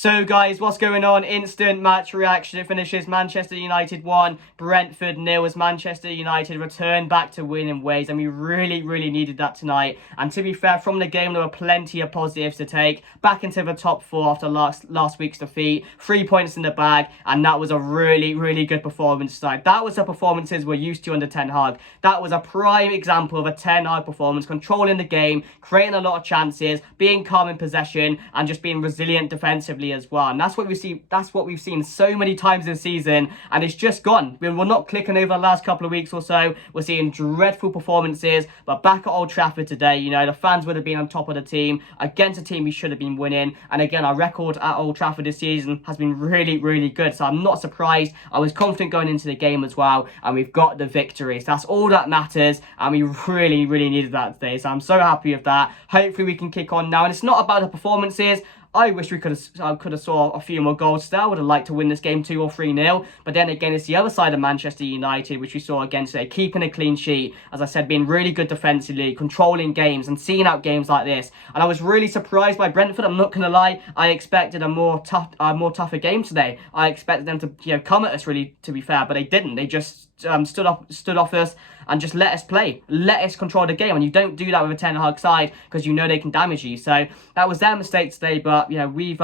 So guys, what's going on? Instant match reaction. It finishes Manchester United 1, Brentford 0 as Manchester United returned back to winning ways, and we really needed that tonight. And to be fair, from the game there were plenty of positives to take. Back into the top 4 after last week's defeat. 3 points in the bag, and that was a really good performance tonight. That was the performances we're used to under Ten Hag. That was a prime example of a Ten Hag performance, controlling the game, creating a lot of chances, being calm in possession, and just being resilient defensively as well. And that's what we've seen so many times this season, and it's just gone. We're not clicking over the last couple of weeks or so. We're seeing dreadful performances, but back at Old Trafford today, you know, the fans would have been on top of the team against a team we should have been winning. And again, our record at Old Trafford this season has been really good, so I'm not surprised. I was confident going into the game as well, and we've got the victory, so that's all that matters, and we really needed that today. So I'm so happy with that. Hopefully we can kick on now, and it's not about the performances. I wish we could have saw a few more goals still. I would have liked to win this game 2 or 3-0. But then again, it's the other side of Manchester United, which we saw again today, keeping a clean sheet. As I said, being really good defensively, controlling games and seeing out games like this. And I was really surprised by Brentford. I'm not going to lie. I expected a more tougher game today. I expected them to come at us, really, to be fair, but they didn't. They just stood off us and just let us play, let us control the game. And you don't do that with a Ten Hag side, because you know they can damage you. So that was their mistake today, but we've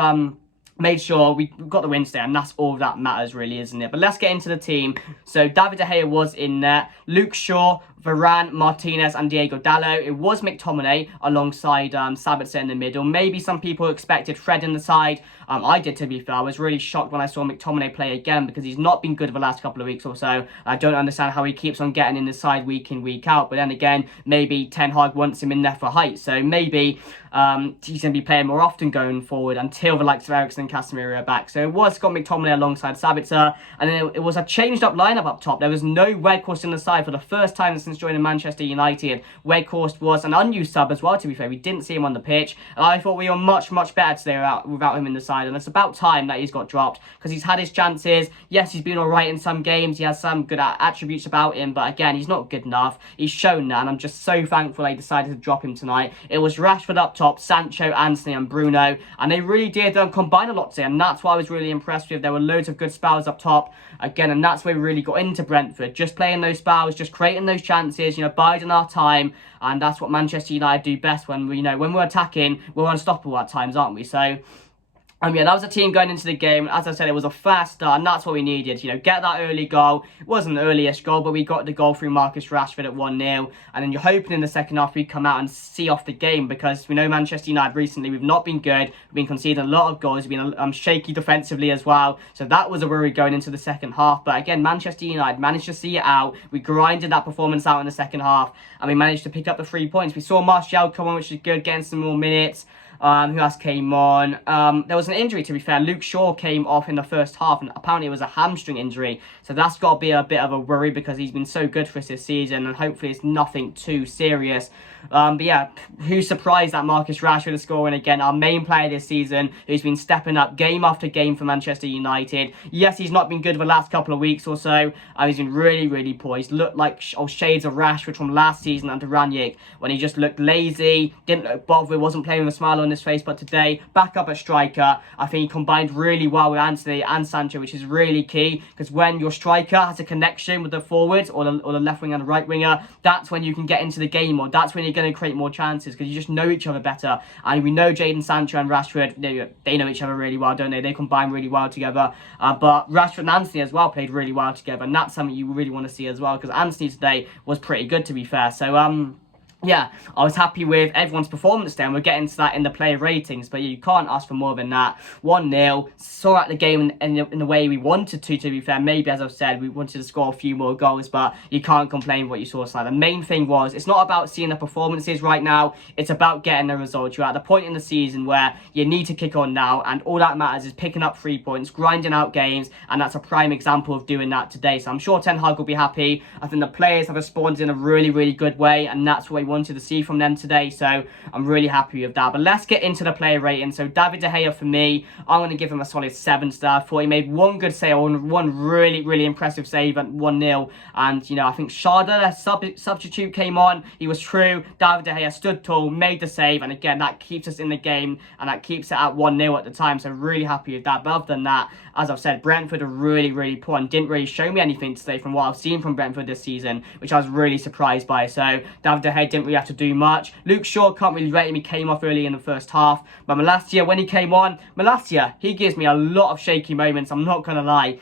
made sure we got the win today, and that's all that matters, really, isn't it? But let's get into the team. So David De Gea was in there, Luke Shaw, Varane, Martinez and Diego Dallo. It was McTominay alongside Sabitzer in the middle. Maybe some people expected Fred in the side. I did, to be fair. I was really shocked when I saw McTominay play again, because he's not been good for the last couple of weeks or so. I don't understand how he keeps on getting in the side week in, week out. But then again, maybe Ten Hag wants him in there for height. So maybe he's going to be playing more often going forward until the likes of Eriksen and Casemiro are back. So it was got McTominay alongside Sabitzer. And then it was a changed up lineup up top. There was no Weghorst in the side for the first time since joining Manchester United. Weghorst was an unused sub as well, to be fair. We didn't see him on the pitch, and I thought we were much better today without him in the side. And it's about time that he's got dropped, because he's had his chances. Yes, he's been alright in some games. He has some good attributes about him, but again, he's not good enough. He's shown that, and I'm just so thankful they decided to drop him tonight. It was Rashford up top, Sancho, Anthony and Bruno, and they really did combine a lot today, and that's what I was really impressed with. There were loads of good spells up top again, and that's where we really got into Brentford, just playing those spells, just creating those chances, biding our time. And that's what Manchester United do best. When when we're attacking, we're unstoppable at times, aren't we? So yeah, that was a team going into the game. As I said, it was a fast start, and that's what we needed. Get that early goal. It wasn't the earliest goal, but we got the goal through Marcus Rashford at 1-0. And then you're hoping in the second half we come out and see off the game, because we know Manchester United recently, we've not been good. We've been conceding a lot of goals. We've been shaky defensively as well. So that was a worry going into the second half. But again, Manchester United managed to see it out. We grinded that performance out in the second half, and we managed to pick up the 3 points. We saw Martial come on, which is good, getting some more minutes. Who else came on? There was an injury, to be fair. Luke Shaw came off in the first half, and apparently it was a hamstring injury. So that's got to be a bit of a worry, because he's been so good for us this season, and hopefully it's nothing too serious. But yeah, who's surprised that Marcus Rashford is scoring again? Our main player this season, who's been stepping up game after game for Manchester United. Yes, he's not been good for the last couple of weeks or so. He's been really poor. He's looked like shades of Rashford from last season under Ranić, when he just looked lazy, didn't look bothered, wasn't playing with a smile on his face. But today, back up at striker, I think he combined really well with Anthony and Sancho, which is really key, because when your striker has a connection with the forwards or the left winger and the right winger, that's when you can get into the game, or that's when you're going to create more chances, because you just know each other better. And we know Jadon Sancho and Rashford, they know each other really well, don't they? They combine really well together. But Rashford and Anthony as well played really well together, and that's something you really want to see as well, because Anthony today was pretty good, to be fair. So yeah, I was happy with everyone's performance there, and we'll get into that in the player ratings, but you can't ask for more than that. 1-0, saw out the game in the way we wanted to be fair. Maybe, as I've said, we wanted to score a few more goals, but you can't complain what you saw tonight. The main thing was, it's not about seeing the performances right now, it's about getting the results. You're at the point in the season where you need to kick on now, and all that matters is picking up 3 points, grinding out games, and that's a prime example of doing that today. So I'm sure Ten Hag will be happy. I think the players have responded in a really good way, and that's what we want wanted to see from them today. So I'm really happy with that. But let's get into the player rating. So David De Gea, for me, I'm going to give him a solid 7-star. I thought he made one good save, one really, really impressive save at 1-0. And, I think Sharda, substitute, came on. He was true. David De Gea stood tall, made the save. And again, that keeps us in the game. And that keeps it at 1-0 at the time. So really happy with that. But other than that, as I've said, Brentford are really, really poor and didn't really show me anything today from what I've seen from Brentford this season, which I was really surprised by. So David De Gea didn't really have to do much. Luke Shaw, can't really rate him. He came off early in the first half. But Malacia, when he came on, he gives me a lot of shaky moments. I'm not going to lie.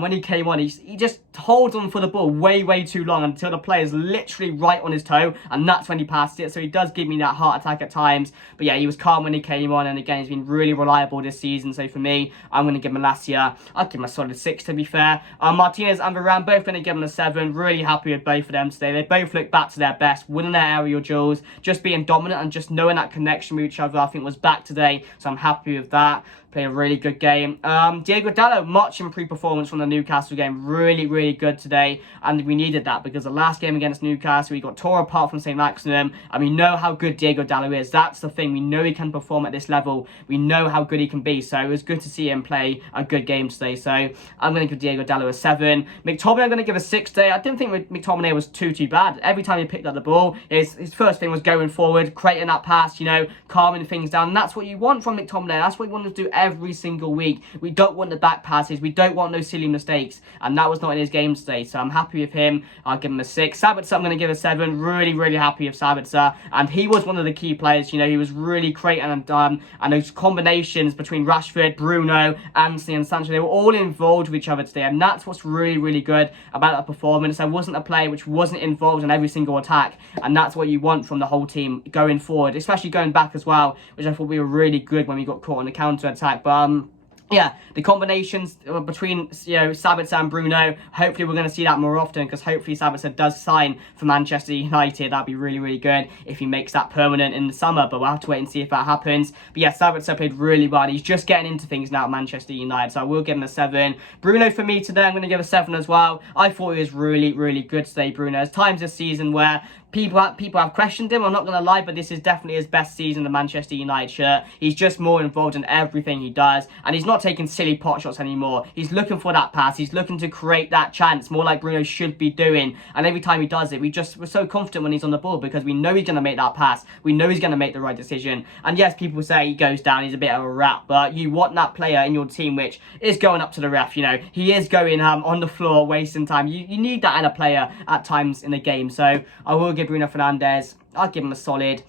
When he came on, he just holds on for the ball way, way too long until the player's literally right on his toe. And that's when he passed it. So he does give me that heart attack at times. But yeah, he was calm when he came on. And again, he's been really reliable this season. So for me, I'm going to give Malacia, I'll give him a solid 6 to be fair. Martinez and Varane, both going to give him a 7. Really happy with both of them today. They both look back to their best, winning their aerial duels, just being dominant and just knowing that connection with each other, I think was back today. So I'm happy with that. Played a really good game. Diego Dallo, much improved performance from the Newcastle game. Really, really good today. And we needed that because the last game against Newcastle, we got tore apart from St. Maximin. And we know how good Diego Dallo is. That's the thing. We know he can perform at this level. We know how good he can be. So it was good to see him play a good game today. So I'm going to give Diego Dallo a 7. McTominay, I'm going to give a 6 today. I didn't think McTominay was too bad. Every time he picked up the ball, his first thing was going forward, creating that pass, calming things down. And that's what you want from McTominay. That's what you want to do every single week. We don't want the back passes. We don't want those silly mistakes. And that was not in his game today. So I'm happy with him. I'll give him a 6. Sabitzer, I'm going to give a 7. Really, really happy with Sabitzer. And he was one of the key players. He was really creating and those combinations between Rashford, Bruno, Anthony and Sancho, they were all involved with each other today. And that's what's really, really good about that performance. There wasn't a player which wasn't involved in every single attack. And that's what you want from the whole team going forward, especially going back as well, which I thought we were really good when we got caught on the counter-attack. But yeah, the combinations between Sabitzer and Bruno, hopefully we're going to see that more often, because hopefully Sabitzer does sign for Manchester United. That'd be really, really good if he makes that permanent in the summer, but we'll have to wait and see if that happens. But yeah, Sabitzer played really well. He's just getting into things now at Manchester United, so I will give him a 7. Bruno, for me today, I'm going to give a 7 as well. I thought he was really, really good today, Bruno. There's times this season where people have questioned him, I'm not going to lie, but this is definitely his best season in the Manchester United shirt. He's just more involved in everything he does, and he's not taking silly pot shots anymore. He's looking for that pass. He's looking to create that chance, more like Bruno should be doing. And every time he does it, we're so confident when he's on the ball, because we know he's going to make that pass. We know he's going to make the right decision. And yes, people say he goes down, he's a bit of a rat, but you want that player in your team which is going up to the ref. He is going on the floor, wasting time. You need that in a player at times in the game. So I will give Bruno Fernandes, I'll give him a solid.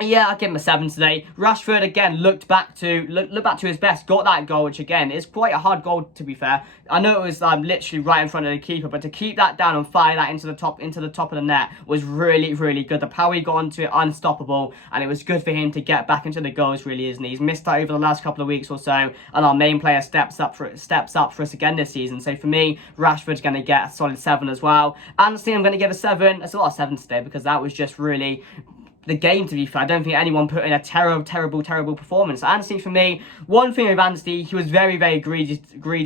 Yeah, I'll give him a 7 today. Rashford, again, looked back to his best. Got that goal, which, again, is quite a hard goal, to be fair. I know it was literally right in front of the keeper, but to keep that down and fire that into the top of the net was really, really good. The power he got onto it, unstoppable, and it was good for him to get back into the goals, really, isn't he? He's missed that over the last couple of weeks or so, and our main player steps up for us again this season. So for me, Rashford's going to get a solid 7 as well. Anthony, I'm going to give a 7. That's a lot of 7s today, because that was just really the game, to be fair. I don't think anyone put in a terrible performance. Anthony, for me, one thing with Anthony, he was very, very greedy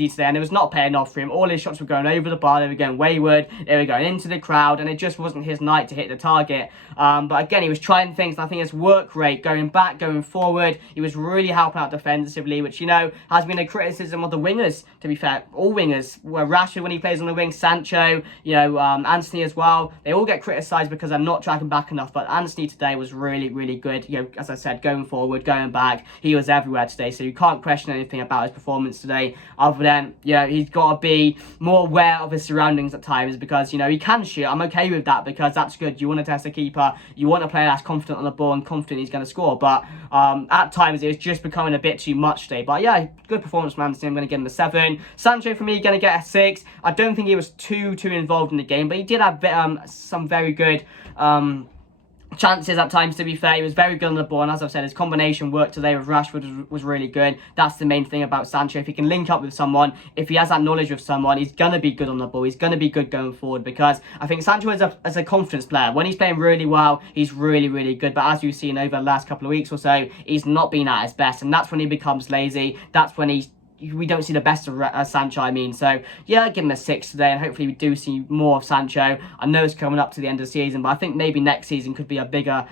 today, and it was not paying off for him. All his shots were going over the bar, they were going wayward, they were going into the crowd, and it just wasn't his night to hit the target. But again, he was trying things, and I think his work rate, going back, going forward, he was really helping out defensively, which, has been a criticism of the wingers, to be fair. All wingers, where Rashford when he plays on the wing, Sancho, Anthony as well, they all get criticised because they're not tracking back enough, but Anthony today was really, really good. As I said, going forward, going back, he was everywhere today, so you can't question anything about his performance today, other than, he's got to be more aware of his surroundings at times, because, he can shoot. I'm okay with that, because that's good. You want to test a keeper, you want a player that's confident on the ball and confident he's going to score, but at times it was just becoming a bit too much today. But yeah, good performance from Anthony. I'm going to give him a 7. Sancho, for me, going to get a 6. I don't think he was too involved in the game, but he did have some very good chances at times, to be fair. He was very good on the ball, and as I've said, his combination work today with Rashford was really good. That's the main thing about Sancho. If he can link up with someone, if he has that knowledge with someone, he's going to be good on the ball. He's going to be good going forward, because I think Sancho is a confidence player. When he's playing really well, he's really, really good. But as you've seen over the last couple of weeks or so, he's not been at his best, and that's when he becomes lazy. That's when he we don't see the best of Sancho, I mean. So, yeah, give him a 6 today, and hopefully we do see more of Sancho. I know it's coming up to the end of the season, but I think maybe next season could be a bigger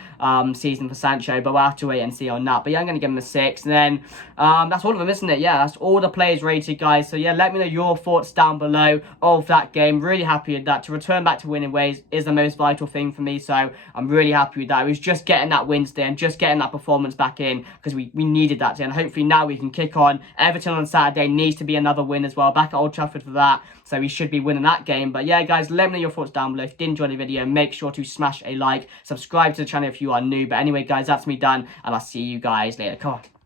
season for Sancho, but we'll have to wait and see on that. But yeah, I'm going to give him a 6, and then that's all of them, isn't it? Yeah, that's all the players rated, guys. So yeah, let me know your thoughts down below of that game. Really happy with that. To return back to winning ways is the most vital thing for me, so I'm really happy with that. It was just getting that win today and just getting that performance back in, because we needed that today, and hopefully now we can kick on. Everton on Saturday needs to be another win as well, back at Old Trafford for that, so we should be winning that game. But yeah, guys, let me know your thoughts down below. If you did enjoy the video, make sure to smash a like, subscribe to the channel if you are new. But anyway, guys, that's me done, and I'll see you guys later. Come on.